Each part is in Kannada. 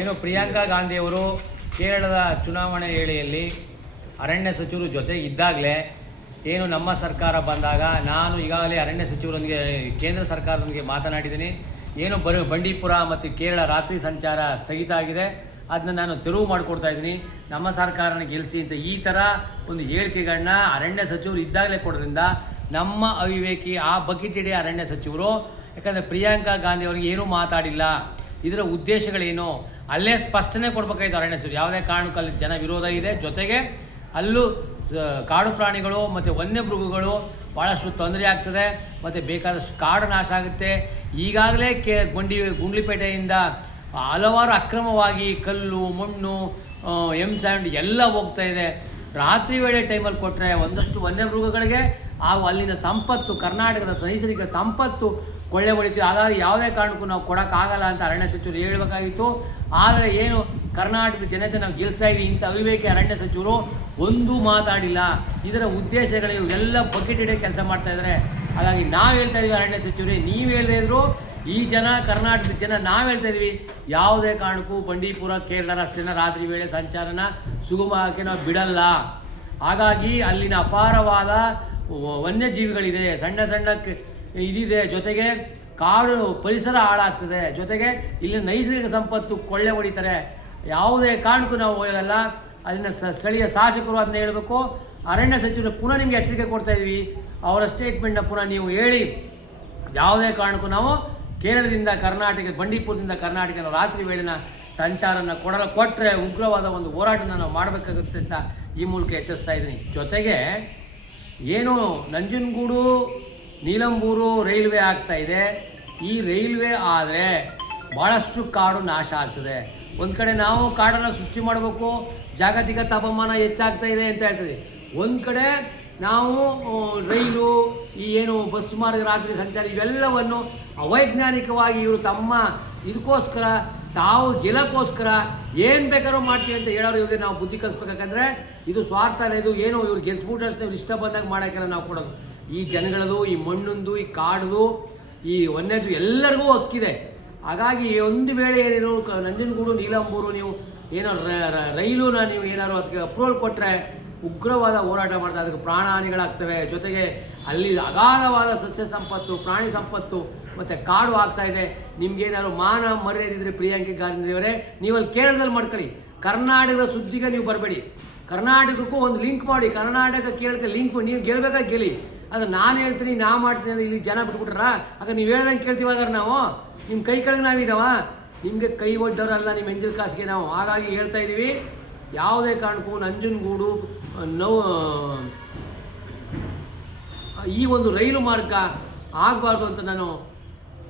ಏನು ಪ್ರಿಯಾಂಕಾ ಗಾಂಧಿಯವರು ಕೇರಳದ ಚುನಾವಣೆ ವೇಳೆಯಲ್ಲಿ ಅರಣ್ಯ ಸಚಿವರು ಜೊತೆ ಇದ್ದಾಗಲೇ ಏನು ನಮ್ಮ ಸರ್ಕಾರ ಬಂದಾಗ ನಾನು ಈಗಾಗಲೇ ಅರಣ್ಯ ಸಚಿವರೊಂದಿಗೆ ಕೇಂದ್ರ ಸರ್ಕಾರದೊಂದಿಗೆ ಮಾತನಾಡಿದ್ದೀನಿ. ಏನು ಬಂಡೀಪುರ ಮತ್ತು ಕೇರಳ ರಾತ್ರಿ ಸಂಚಾರ ಸ್ಥಗಿತ ಆಗಿದೆ, ಅದನ್ನ ನಾನು ತೆರವು ಮಾಡಿಕೊಡ್ತಾ ಇದ್ದೀನಿ, ನಮ್ಮ ಸರ್ಕಾರನ ಗೆಲ್ಲಿಸಿ ಅಂತ ಈ ಥರ ಒಂದು ಹೇಳಿಕೆಗಳನ್ನ ಅರಣ್ಯ ಸಚಿವರು ಇದ್ದಾಗಲೇ ಕೊಡೋದ್ರಿಂದ ನಮ್ಮ ಅವಿವೇಕಿ ಆ ಬಕೆಟ್ ಹಿಡಿಯ ಅರಣ್ಯ ಸಚಿವರು, ಯಾಕಂದರೆ ಪ್ರಿಯಾಂಕಾ ಗಾಂಧಿ ಅವರಿಗೆ ಏನೂ ಮಾತಾಡಿಲ್ಲ, ಇದರ ಉದ್ದೇಶಗಳೇನು ಅಲ್ಲೇ ಸ್ಪಷ್ಟನೆ ಕೊಡಬೇಕಾಯ್ತು ಅರಣ್ಯ ಸಚಿವರು. ಯಾವುದೇ ಕಾರಣಕ್ಕೂ ಅಲ್ಲಿ ಜನ ವಿರೋಧ ಇದೆ, ಜೊತೆಗೆ ಅಲ್ಲೂ ಕಾಡು ಪ್ರಾಣಿಗಳು ಮತ್ತು ವನ್ಯಮೃಗಗಳು ಭಾಳಷ್ಟು ತೊಂದರೆ ಆಗ್ತದೆ ಮತ್ತು ಬೇಕಾದಷ್ಟು ಕಾಡು ನಾಶ ಆಗುತ್ತೆ. ಈಗಾಗಲೇ ಗುಂಡ್ಲಿಪೇಟೆಯಿಂದ ಹಲವಾರು ಅಕ್ರಮವಾಗಿ ಕಲ್ಲು ಮಣ್ಣು ಸ್ಯಾಂಡ್ ಎಲ್ಲ ಹೋಗ್ತಾ ಇದೆ. ರಾತ್ರಿ ವೇಳೆ ಟೈಮಲ್ಲಿ ಕೊಟ್ಟರೆ ಒಂದಷ್ಟು ವನ್ಯಮೃಗಗಳಿಗೆ ಹಾಗೂ ಅಲ್ಲಿನ ಸಂಪತ್ತು, ಕರ್ನಾಟಕದ ನೈಸರ್ಗಿಕ ಸಂಪತ್ತು ಕೊಳ್ಳೆ ಹೊಡಿತೀವಿ. ಹಾಗಾಗಿ ಯಾವುದೇ ಕಾರಣಕ್ಕೂ ನಾವು ಕೊಡೋಕ್ಕಾಗಲ್ಲ ಅಂತ ಅರಣ್ಯ ಸಚಿವರು ಹೇಳಬೇಕಾಗಿತ್ತು. ಆದರೆ ಏನು ಕರ್ನಾಟಕದ ಜನತೆ ನಾವು ಗೆಲ್ಲಿಸ್ತಾ ಇದ್ದೀವಿ, ಇಂಥ ಅವಿವೇಕಿ ಅರಣ್ಯ ಸಚಿವರು ಒಂದೂ ಮಾತಾಡಿಲ್ಲ. ಇದರ ಉದ್ದೇಶಗಳು ಇವೆಲ್ಲ ಬಕೆಟ್ ಹಿಡಿಯೋ ಕೆಲಸ ಮಾಡ್ತಾಯಿದ್ದಾರೆ. ಹಾಗಾಗಿ ನಾವು ಹೇಳ್ತಾ ಇದ್ದೀವಿ ಅರಣ್ಯ ಸಚಿವರೇ, ನೀವು ಹೇಳದೇ ಇದ್ರು ಈ ಜನ, ಕರ್ನಾಟಕದ ಜನ ನಾವು ಹೇಳ್ತಾ ಇದ್ದೀವಿ, ಯಾವುದೇ ಕಾರಣಕ್ಕೂ ಬಂಡೀಪುರ ಕೇರಳ ರಸ್ತೆನ ರಾತ್ರಿ ವೇಳೆ ಸಂಚಾರನ ಸುಗಮಕ್ಕೆ ನಾವು ಬಿಡಲ್ಲ. ಹಾಗಾಗಿ ಅಲ್ಲಿನ ಅಪಾರವಾದ ವನ್ಯಜೀವಿಗಳಿದೆ, ಸಣ್ಣ ಸಣ್ಣ ಇದಿದೆ, ಜೊತೆಗೆ ಕಾಡು ಪರಿಸರ ಹಾಳಾಗ್ತದೆ, ಜೊತೆಗೆ ಇಲ್ಲಿ ನೈಸರ್ಗಿಕ ಸಂಪತ್ತು ಕೊಳ್ಳೆ ಹೊಡಿತಾರೆ. ಯಾವುದೇ ಕಾರಣಕ್ಕೂ ನಾವು ಹೋಗಲ್ಲ. ಅಲ್ಲಿನ ಸ್ಥಳೀಯ ಶಾಸಕರು ಅದನ್ನ ಹೇಳಬೇಕು. ಅರಣ್ಯ ಸಚಿವರು ಪುನಃ ನಿಮಗೆ ಎಚ್ಚರಿಕೆ ಕೊಡ್ತಾ ಇದ್ವಿ, ಅವರ ಸ್ಟೇಟ್ಮೆಂಟ್ನ ಪುನಃ ನೀವು ಹೇಳಿ, ಯಾವುದೇ ಕಾರಣಕ್ಕೂ ನಾವು ಕೇರಳದಿಂದ ಕರ್ನಾಟಕ, ಬಂಡೀಪುರದಿಂದ ಕರ್ನಾಟಕದ ರಾತ್ರಿ ವೇಳೆನ ಸಂಚಾರನ ಕೊಟ್ಟರೆ ಉಗ್ರವಾದ ಒಂದು ಹೋರಾಟನ ನಾವು ಮಾಡಬೇಕಾಗುತ್ತೆ ಅಂತ ಈ ಮೂಲಕ ಎಚ್ಚರಿಸ್ತಾ ಇದ್ದೀನಿ. ಜೊತೆಗೆ ಏನು ನಂಜನಗೂಡು ನೀಲಂಬೂರು ರೈಲ್ವೆ ಆಗ್ತಾಯಿದೆ, ಈ ರೈಲ್ವೆ ಆದರೆ ಭಾಳಷ್ಟು ಕಾಡು ನಾಶ ಆಗ್ತದೆ. ಒಂದು ಕಡೆ ನಾವು ಕಾಡನ್ನು ಸೃಷ್ಟಿ ಮಾಡಬೇಕು, ಜಾಗತಿಕ ತಾಪಮಾನ ಹೆಚ್ಚಾಗ್ತಾ ಇದೆ ಅಂತ ಹೇಳ್ತೀವಿ. ಒಂದು ಕಡೆ ನಾವು ರೈಲು, ಈ ಏನು ಬಸ್ ಮಾರ್ಗ ರಾತ್ರಿ ಸಂಚಾರ ಇವೆಲ್ಲವನ್ನು ಅವೈಜ್ಞಾನಿಕವಾಗಿ ಇವರು ತಮ್ಮ ಇದಕ್ಕೋಸ್ಕರ ತಾವು ಗೆಲಕ್ಕೋಸ್ಕರ ಏನು ಬೇಕಾದ್ರೂ ಮಾಡ್ತೀವಿ ಅಂತ ಹೇಳೋರು ಇವ್ರಿಗೆ ನಾವು ಬುದ್ಧಿ ಕಲಿಸ್ಬೇಕಂದ್ರೆ ಇದು ಸ್ವಾರ್ಥ ಅಲ್ಲ. ಇದು ಏನು ಇವ್ರು ಗೆಲ್ಸ್ಬಿಟ್ಟಷ್ಟು ಇವ್ರು ಇಷ್ಟ ಬಂದಾಗ ಮಾಡೋಕ್ಕೆಲ್ಲ ನಾವು ಕೊಡೋದು. ಈ ಜನಗಳದು, ಈ ಮಣ್ಣುಂದು, ಈ ಕಾಡುದು, ಈ ವನ್ಯಜೀವಿ ಎಲ್ಲರಿಗೂ ಹಕ್ಕಿದೆ. ಹಾಗಾಗಿ ಒಂದು ವೇಳೆ ಏನೇನು ನಂಜನಗೂಡು ನೀಲಂಬೂರು ನೀವು ಏನೋ ರೈಲುನ ನೀವು ಏನಾದ್ರು ಅದಕ್ಕೆ ಅಪ್ರೂವಲ್ ಕೊಟ್ಟರೆ ಉಗ್ರವಾದ ಹೋರಾಟ ಮಾಡ್ತಾರೆ, ಅದಕ್ಕೆ ಪ್ರಾಣಹಾನಿಗಳಾಗ್ತವೆ. ಜೊತೆಗೆ ಅಲ್ಲಿ ಅಗಾಧವಾದ ಸಸ್ಯ ಸಂಪತ್ತು, ಪ್ರಾಣಿ ಸಂಪತ್ತು ಮತ್ತು ಕಾಡು ಆಗ್ತಾಯಿದೆ. ನಿಮ್ಗೇನಾದ್ರು ಮಾನ ಮರ್ಯಾದೆ ಇದ್ದರೆ ಪ್ರಿಯಾಂಕಾ ಗಾಂಧಿಯವರೇ, ನೀವು ಅಲ್ಲಿ ಕೇರಳದಲ್ಲಿ ಮಾಡ್ಕೊಳ್ಳಿ, ಕರ್ನಾಟಕದ ಸುದ್ದಿಗೆ ನೀವು ಬರಬೇಡಿ. ಕರ್ನಾಟಕಕ್ಕೂ ಒಂದು ಲಿಂಕ್ ಮಾಡಿ, ಕರ್ನಾಟಕ ಕೇರಳಕ್ಕೆ ಲಿಂಕ್ ಮಾಡಿ, ನೀವು ಗೆಲ್ಲಬೇಕಾಗಿ ಗೆಲ್ಲಿ. ಅದು ನಾನು ಹೇಳ್ತೀನಿ, ನಾ ಮಾಡ್ತೀನಿ ಅಂದರೆ ಇಲ್ಲಿ ಜನ ಬಿಟ್ಬಿಟ್ರ ಆಗ ನೀವು ಹೇಳ್ದಂಗೆ ಕೇಳ್ತೀವಾಗಾರೆ ನಾವು ನಿಮ್ಮ ಕೈ ಕೆಳಗೆ ನಾವಿದ್ದಾವ, ನಿಮಗೆ ಕೈ ಒಡ್ಡವರಲ್ಲ ನಿಮ್ಮ ಎಂಜಿಲ್ ಕಾಸಿಗೆ ನಾವು. ಹಾಗಾಗಿ ಹೇಳ್ತಾ ಇದ್ದೀವಿ, ಯಾವುದೇ ಕಾರಣಕ್ಕೂ ನಂಜನಗೂಡು ಈ ಒಂದು ರೈಲು ಮಾರ್ಗ ಆಗಬಾರ್ದು ಅಂತ ನಾನು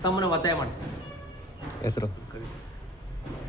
ತಮ್ಮನ್ನು ಒತ್ತಾಯ ಮಾಡ್ತೀನಿ. ಹೆಸರು